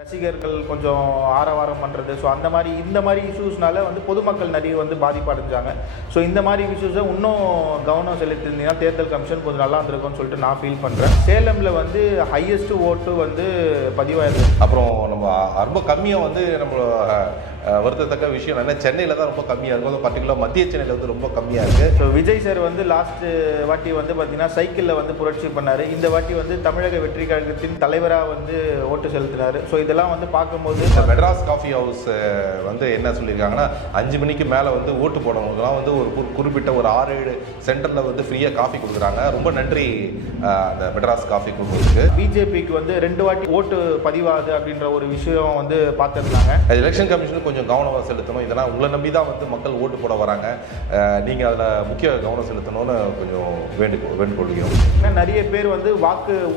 ரசிகர்கள் கொஞ்சம் ஆரவாரம் பண்ணுறது. ஸோ இந்த மாதிரி இஷ்யூஸ்னால வந்து பொதுமக்கள் நிறைய வந்து பாதிப்படைஞ்சாங்க. ஸோ இந்த மாதிரி இஷ்யூஸை இன்னும் கவனம் செலுத்திருந்தீங்கன்னா தேர்தல் கமிஷன் கொஞ்சம் நல்லா இருந்திருக்கும்னு சொல்லிட்டு நான் ஃபீல் பண்ணுறேன். சேலமில் வந்து ஹையஸ்ட் ஓட்டு வந்து பதிவாயிருக்கு. அப்புறம் நம்ம ரொம்ப கம்மியாக வந்து நம்மளோட வருத்தத்தக்க விஷயம் என்ன, சென்னையில் தான் ரொம்ப கம்மியாக இருக்கும். அதுவும் பர்டிகுலர் மத்திய சென்னையில் வந்து ரொம்ப கம்மியாக இருக்குது. ஸோ விஜய் சார் வந்து லாஸ்ட்டு வாட்டி வந்து பார்த்திங்கன்னா சைக்கிளில் வந்து புரட்சி பண்ணார். இந்த வாட்டி வந்து தமிழக வெற்றி கழகத்தின் தலைவராக வந்து ஓட்டு செலுத்தினார். ஸோ இதெல்லாம் வந்து பார்க்கும்போது மெட்ராஸ் காஃபி ஹவுஸ் வந்து என்ன சொல்லியிருக்காங்கன்னா 5 மணிக்கு மேலே வந்து ஓட்டு போடவங்களுக்குலாம் வந்து ஒரு குறிப்பிட்ட ஒரு 6-7 சென்டரில் வந்து ஃப்ரீயாக காஃபி கொடுக்குறாங்க. ரொம்ப நன்றி அந்த மெட்ராஸ் காஃபி கொடுக்குறதுக்கு. பிஜேபிக்கு வந்து 2 வாட்டி ஓட்டு பதிவாகுது அப்படின்ற ஒரு விஷயம் வந்து பார்த்துருந்தாங்க. எலெக்ஷன் கமிஷனுக்கு கொஞ்சம் கவனம் செலுத்தணும். இதெல்லாம் உங்களை நம்பி தான் வந்து மக்கள் ஓட்டு போட வராங்க. நீங்கள் அதில் முக்கிய கவனம் செலுத்தணும்னு கொஞ்சம் வேண்டுகொள்கிறோம். நிறைய பேர் வந்து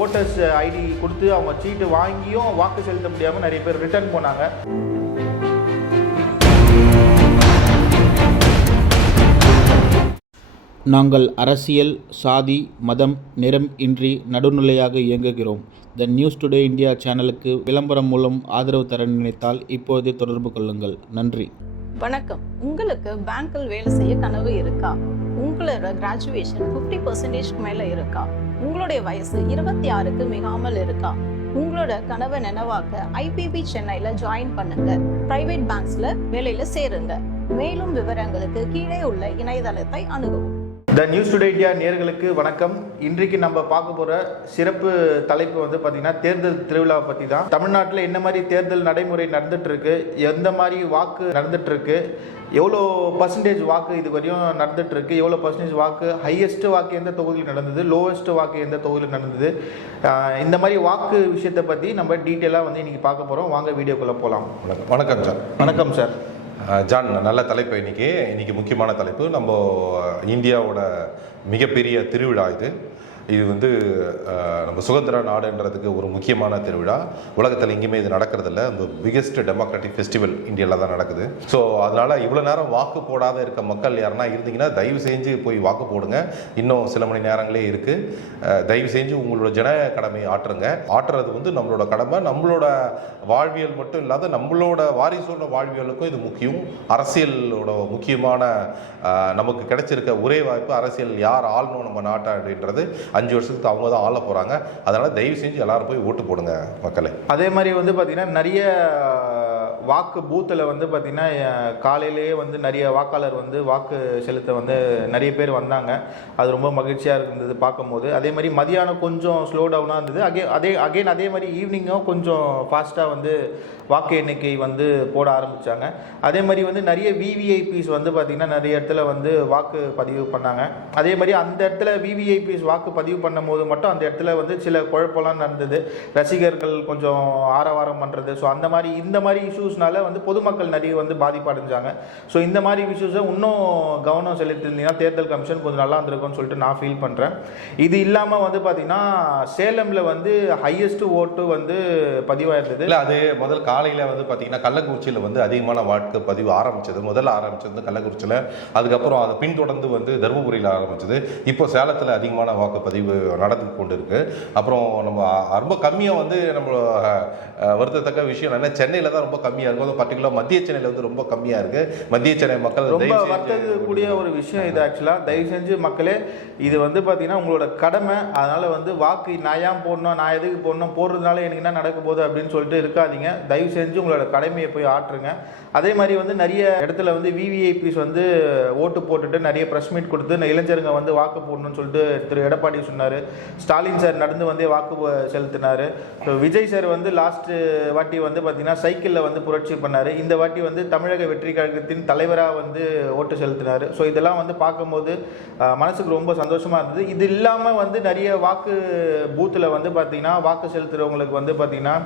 ஓட்டர்ஸ் ஐடி கொடுத்து அவங்க சீட்டு வாங்கியும் வாக்கு செலுத்த முடியாமல் நிறைய பேர் ரிட்டர்ன் போனாங்க. நாங்கள் அரசியல், சாதி, மதம், நிறம் இன்றி நடுநிலையாக இயங்குகிறோம். த நியூஸ் டுடே இந்தியா சேனலுக்கு விளம்பரம் மூலம் ஆதரவு தர நினைத்தால் இப்போதே தொடர்பு கொள்ளுங்கள். நன்றி. வணக்கம். உங்களுக்கு பேங்க்கில் வேலை செய்ய கனவு இருக்கா? உங்களோட கிராஜுவேஷன் 50% மேல இருக்கா? உங்களுடைய வயசு 26க்கு மிகாமல் இருக்கா? உங்களோட கனவை நினைவாக்க IPB சென்னையில ஜாயின் பண்ணுங்க. பிரைவேட் பேங்க்ஸ்ல வேலையில சேருங்க. மேலும் விவரங்களுக்கு கீழே உள்ள இணையதளத்தை அணுகவும். த நியூஸ் டுடே இந்தியா நேயர்களுக்கு வணக்கம். இன்றைக்கு நம்ம பார்க்க போகிற சிறப்பு தலைப்பு வந்து பார்த்திங்கன்னா தேர்தல் திருவிழாவை பற்றி தான். தமிழ்நாட்டில் என்ன மாதிரி தேர்தல் நடைமுறை நடந்துகிட்ருக்கு, எந்த மாதிரி வாக்கு நடந்துகிட்ருக்கு, எவ்வளோ பர்சன்டேஜ் வாக்கு இது வரையும் நடந்துகிட்ருக்கு, எவ்வளோ பர்சன்டேஜ் வாக்கு, ஹையஸ்ட் வாக்கு எந்த தொகுதியில் நடந்தது, லோவஸ்ட் வாக்கு எந்த தொகுதியில் நடந்தது, இந்த மாதிரி வாக்கு விஷயத்தை பற்றி நம்ம டீட்டெயிலாக வந்து இன்றைக்கி பார்க்க போகிறோம். வாங்க வீடியோக்குள்ளே போகலாம். வணக்கம் சார். வணக்கம் சார். ஜான், நல்ல தலைப்பு. இன்னைக்கு முக்கியமான தலைப்பு. நம்ம இந்தியாவோட மிகப்பெரிய திருவிழா இது வந்து நம்ம சுதந்திர நாடுன்றதுக்கு ஒரு முக்கியமான திருவிழா. உலகத்தில் எங்கேயுமே இது நடக்கிறதில்ல. இந்த பிகெஸ்ட் டெமோக்ராட்டிக் ஃபெஸ்டிவல் இந்தியாவில் தான் நடக்குது. ஸோ அதனால் இவ்வளோ நேரம் வாக்கு போடாத இருக்க மக்கள் யாருன்னா இருந்தீங்கன்னா தயவு செஞ்சு போய் வாக்கு போடுங்க. இன்னும் சில மணி நேரங்களே இருக்குது. தயவு செஞ்சு உங்களோட ஜனநாயக கடமையை ஆற்றுறது வந்து நம்மளோட கடமை. நம்மளோட வாழ்வியல் மட்டும் இல்லாத நம்மளோட வாரிசோட வாழ்வியலுக்கும் இது முக்கியம். அரசியலோட முக்கியமான நமக்கு கிடைச்சிருக்க ஒரே வாய்ப்பு அரசியல். யார் ஆளணும் நம்ம நாட்டை அப்படின்றது 5 வருஷத்துக்கு அவங்க தான் ஆள போகிறாங்க. அதனால் தயவு செஞ்சு எல்லாரும் போய் ஓட்டு போடுங்க மக்களே. அதே மாதிரி வந்து பார்த்திங்கன்னா நிறைய வாக்கு பூத்தில் வந்து பார்த்திங்கன்னா காலையிலேயே வந்து நிறைய வாக்காளர் வந்து வாக்கு செலுத்த வந்து நிறைய பேர் வந்தாங்க. அது ரொம்ப மகிழ்ச்சியாக இருந்தது பார்க்கும்போது. அதே மாதிரி மதியானம் கொஞ்சம் ஸ்லோ டவுனாக இருந்தது. அதே மாதிரி ஈவினிங்கும் கொஞ்சம் ஃபாஸ்ட்டாக வந்து வாக்கு எண்ணிக்கை வந்து போட ஆரம்பித்தாங்க. அதே மாதிரி வந்து நிறைய VVIPs வந்து பார்த்திங்கன்னா நிறைய இடத்துல வந்து வாக்கு பதிவு பண்ணாங்க. அதே மாதிரி அந்த இடத்துல VVIPs வாக்கு பதிவு பண்ணும் போது மட்டும் அந்த இடத்துல வந்து சில குழப்பம்லாம் நடந்தது. ரசிகர்கள் கொஞ்சம் ஆரவாரம் பண்ணுறது. ஸோ இந்த மாதிரி இஷ்யூஸ்னால வந்து பொதுமக்கள் நிறைய வந்து பாதிப்படைஞ்சாங்க. ஸோ இந்த மாதிரி இஷ்யூஸை இன்னும் கவனம் செலுத்திருந்தீங்கன்னா தேர்தல் கமிஷன் கொஞ்சம் நல்லா இருந்திருக்கும்னு சொல்லிட்டு நான் ஃபீல் பண்ணுறேன். இது இல்லாமல் வந்து பார்த்திங்கன்னா சேலமில் வந்து ஹையஸ்ட் ஓட்டு வந்து பதிவாயிருந்தது. இல்லை, அது முதல் காலையில் வந்து பார்த்திங்கன்னா கள்ளக்குறிச்சியில் வந்து அதிகமான வாக்கு பதிவு முதல்ல ஆரம்பிச்சது கள்ளக்குறிச்சியில். அதுக்கப்புறம் அதை பின்தொடர்ந்து வந்து தருமபுரியில் ஆரம்பிச்சது. இப்போ சேலத்தில் அதிகமான வாக்குப்பதிவு நடந்து கொண்டு இருக்கு. அப்புறம் நம்ம ரொம்ப கம்மியாக வந்து நம்ம வருத்தத்தக்க விஷயம் என்ன, சென்னையில் தான் ரொம்ப கம்மியாக இருக்கும். அதுவும் பர்டிகுலர் மத்திய சென்னையில் வந்து ரொம்ப கம்மியாக இருக்குது. மத்திய சென்னை மக்கள் ரொம்ப வருத்தக்கூடிய ஒரு விஷயம் இது. ஆக்சுவலாக தயவு செஞ்சு மக்களே, இது வந்து பார்த்தீங்கன்னா உங்களோட கடமை. அதனால் வந்து வாக்கு நான் ஏன் போடணும், நான் எதுக்கு போடணும், போடுறதுனால எனக்கு என்ன நடக்க போகுது அப்படின்னு சொல்லிட்டு இருக்காதீங்க. தயவு செஞ்சு உங்களோட கடமையை போய் ஆற்றுங்க. அதே மாதிரி வந்து நிறைய இடத்துல வந்து VVIPs வந்து ஓட்டு போட்டுட்டு நிறைய ப்ரெஸ் மீட் கொடுத்து இளைஞருங்க வந்து வாக்கு போடணும்னு சொல்லிட்டு திரு எடப்பாடி சொன்னார். ஸ்டாலின் சார் நடந்து வந்து வாக்கு செலுத்தினார். விஜய் சார் வந்து லாஸ்ட்டு வாட்டி வந்து பார்த்திங்கன்னா சைக்கிளில் வந்து புரட்சி பண்ணார். இந்த வாட்டி வந்து தமிழக வெற்றி கழகத்தின் தலைவராக வந்து ஓட்டு செலுத்தினார். ஸோ இதெல்லாம் வந்து பார்க்கும்போது மனசுக்கு ரொம்ப சந்தோஷமாக இருந்தது. இது இல்லாமல் வந்து நிறைய வாக்கு பூத்தில் வந்து பார்த்திங்கன்னா வாக்கு செலுத்துகிறவங்களுக்கு வந்து பார்த்திங்கன்னா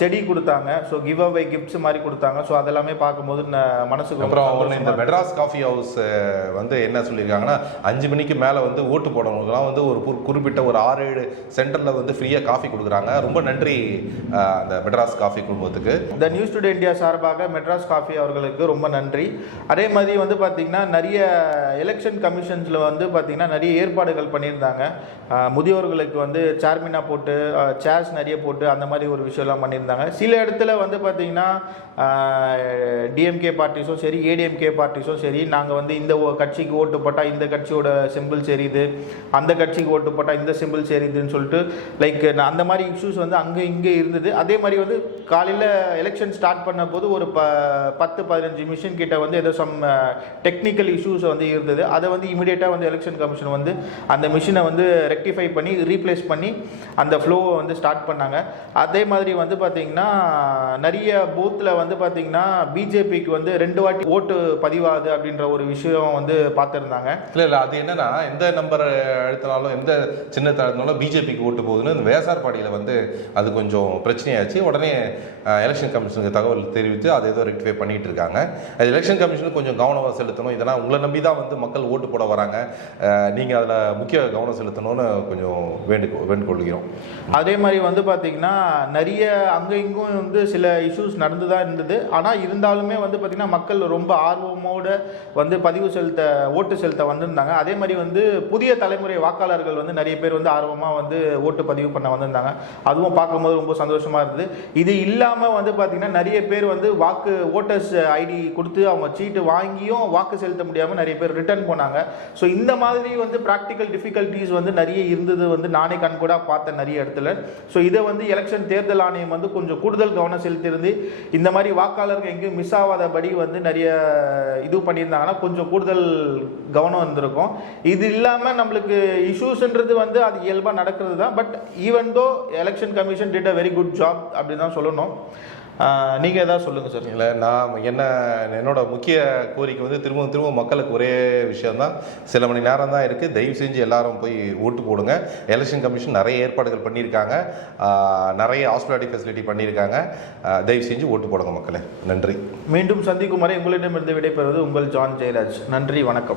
செடி கொடுத்தாங்க. ஸோ கிவ் அவே கிஃப்ட்ஸ் மாதிரி கொடுத்தாங்க. ஸோ அதெல்லாமே பார்க்கும்போது மனசுக்கு அப்புறம் இந்த மெட்ராஸ் காஃபி ஹவுஸ் வந்து என்ன சொல்லியிருக்காங்கன்னா 5 மணிக்கு மேலே வந்து ஓட்டு போடவங்களுக்குலாம் வந்து ஒரு குறிப்பிட்ட ஒரு 6-7 சென்டரில் வந்து ஃப்ரீயாக காஃபி கொடுக்குறாங்க. ரொம்ப நன்றி அந்த மெட்ராஸ் காஃபி குழுமத்துக்கு. த நியூஸ் டுடே இந்தியா சார்பாக மெட்ராஸ் காஃபி அவர்களுக்கு ரொம்ப நன்றி. அதே மாதிரி வந்து பார்த்திங்கன்னா நிறைய எலெக்ஷன் கமிஷன்ஸில் வந்து பார்த்திங்கன்னா நிறைய ஏற்பாடுகள் பண்ணியிருந்தாங்க. முதியோர்களுக்கு வந்து சேர்மினாக போட்டு சேர்ஸ் நிறைய போட்டு அந்த மாதிரி ஒரு விஷயம்லாம் பண்ணியிருந்தாங்க. சில இடத்துல வந்து பார்த்திங்கன்னா டிஎம்கே பார்ட்டிஸும் சரி ஏடிஎம்கே பார்ட்டிஸும் சரி நாங்கள் வந்து இந்த கட்சிக்கு ஓட்டு போட்டால் இந்த கட்சியோட சிம்பிள் சரியுது, அந்த கட்சிக்கு ஓட்டு போட்டால் இந்த சிம்பிள் சரியுதுன்னு சொல்லிட்டு லைக் அந்த மாதிரி இஷ்யூஸ் வந்து அங்கே இங்கே இருந்தது. அதே மாதிரி வந்து காலையில் எலெக்ஷன் ஸ்டார்ட் பண்ண போது ஒரு 10-15 மிஷின் கிட்ட வந்து ஏதோ சம் டெக்னிக்கல் இஷ்யூஸ் வந்து இருந்தது. அதை வந்து இமீடியட்டாக வந்து எலெக்ஷன் கமிஷன் வந்து அந்த மிஷினை வந்து ரெக்டிஃபை பண்ணி ரீப்ளேஸ் பண்ணி அந்த ஃப்ளோவை வந்து ஸ்டார்ட் பண்ணாங்க. அதே மாதிரி வந்து பார்த்திங்கன்னா நிறைய பூத்தில் வந்து பார்த்திங்கன்னா பிஜேபிக்கு வந்து 2 வாட்டி ஓட்டு பதிவாகுது அப்படின்ற ஒரு விஷயம் வந்து பார்த்துருந்தாங்க. இல்லை அது என்னன்னா எந்த நம்பர் அழுத்தினாலும் எந்த சின்னத்தை அழுத்தினாலும் பிஜேபிக்கு ஓட்டு போகுதுன்னு வேசார்பாடியில் வந்து அது கொஞ்சம் பிரச்சனையாச்சு. உடனே எலெக்ஷன் கமிஷனுக்கு தகவல் தெரிவித்து அதை ஏதோ ரெக்டிஃபை பண்ணிட்டு இருக்காங்க. அது எலெக்ஷன் கமிஷனுக்கு கொஞ்சம் கவனம் செலுத்தணும். இதெல்லாம் உங்களை நம்பி தான் வந்து மக்கள் ஓட்டு போட வராங்க, நீங்கள் அதில் முக்கிய கவனம் செலுத்தணும்னு கொஞ்சம் வேண்டுகொள்கிறோம். அதே மாதிரி வந்து பார்த்திங்கன்னா நிறைய அங்கே இங்கும் வந்து சில இஷ்யூஸ் நடந்து தான் இருந்தது. ஆனால் இருந்தாலுமே வந்து பார்த்திங்கன்னா மக்கள் ரொம்ப ஆர்வமோடு வந்து ஓட்டு செலுத்த வந்திருந்தாங்க. அதே மாதிரி வந்து புதிய தலைமுறை வாக்காளர்கள் வந்து நிறைய பேர் வந்து ஆர்வமாக வந்து ஓட்டு பதிவு பண்ண வந்திருந்தாங்க. அதுவும் பார்க்கும்போது ரொம்ப சந்தோஷமாக இருந்தது. இது இல்லாமல் வந்து பார்த்திங்கன்னா நிறைய பேர் வந்து ஓட்டர்ஸ் ஐடி கொடுத்து அவங்க சீட்டு வாங்கியும் வாக்கு செலுத்த முடியாமல் நிறைய பேர் ரிட்டர்ன் போனாங்க. ஸோ இந்த மாதிரி வந்து ப்ராக்டிக்கல் டிஃபிகல்ட்டிஸ் வந்து நிறைய இருந்தது வந்து நானே கண்கூடாக பார்த்தேன் நிறைய இடத்துல. ஸோ இதை வந்து எலெக்ஷன் தேர்தல் ஆணையம் வந்து கொஞ்சம் கூடுதல் கவனம் செலுத்தியிருந்து இந்த மாதிரி வாக்காளர்கள் எங்கேயும் மிஸ் ஆகாதபடி வந்து நிறைய இது பண்ணியிருந்தாங்கன்னா கொஞ்சம் கூடுதல் கவனம் இருந்திருக்கும். இது இல்லாமல் நம்மளுக்கு இஷ்யூஸ்ன்றது வந்து அது இயல்பாக நடக்கிறது தான். But even though election commission did a very good job அப்படி தான் சொல்லணும். நீங்கள் எதாவது சொல்லுங்கள் சார். இல்லை நான் என்னோட முக்கிய கோரிக்கை வந்து திரும்ப மக்களுக்கு ஒரே விஷயம்தான், சில மணி நேரம் தான் இருக்குது, தயவு செஞ்சு எல்லாரும் போய் ஓட்டு போடுங்க. எலெக்ஷன் கமிஷன் நிறைய ஏற்பாடுகள் பண்ணியிருக்காங்க, நிறைய ஹாஸ்பிட்டாலிட்டி ஃபெசிலிட்டி பண்ணியிருக்காங்க. தயவு செஞ்சு ஓட்டு போடுங்க மக்களே. நன்றி. மீண்டும் சந்திக்கும் வரை உங்களிடமிருந்து விடைபெறுவது உங்கள் ஜான் ஜெயராஜ். நன்றி, வணக்கம்.